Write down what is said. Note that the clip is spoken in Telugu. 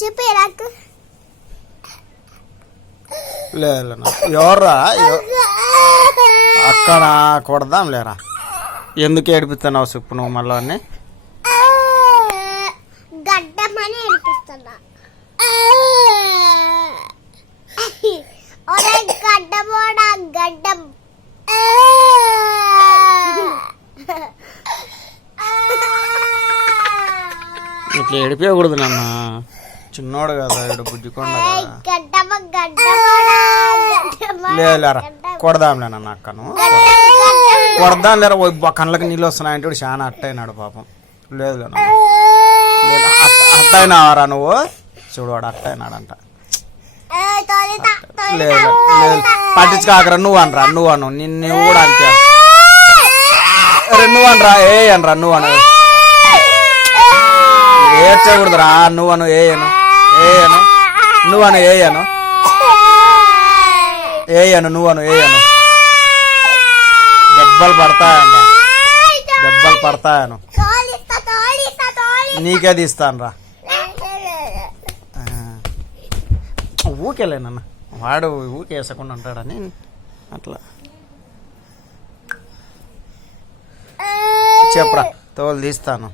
చెప్పే నాకు లేదు ఎవర్రా అక్కడ కొడదాం లేరా. ఎందుకు ఏడిపిస్తున్నావు చెప్పు నువ్వు మళ్ళీ అన్నీ గడ్డమని ఏడిపిస్తున్నా. గడ్డమోడా గడ్డం ఇట్లా ఏడిపించకూడదు నాన్న, చిన్నోడు కదా ఇక్కడ బుజ్జికొండ లేరా. కొడదాంలే నన్ను అక్కను కొడదాం లేరా. కళ్ళకి నీళ్ళు వస్తున్నాయంటే చాలా అట్టయినాడు పాపం. లేదు అట్టయినావారా నువ్వు చూడు, వాడు అట్టయినాడంట. లేదు లేదు పట్టించుకాకరా. నువ్వు అనరా, నువ్వు అను, నిన్ను కూడా అంతే. నువ్వు అనరా, ఏ అనరా, నువ్వు అను, ఏడ్చకూడదురా. నువ్వు అను, ఏయను ఏయను, నువ్వు అను, ఏయను ఏయను, నువ్వు అను, ఏయను. దెబ్బలు పడతాయంట, దెబ్బలు పడతాయను. నీకే తీస్తాను రా. ఊకేలేనన్న, వాడు ఊకే వేసకుండా ఉంటాడని అట్లా చెప్పరా. తోలు తీస్తాను.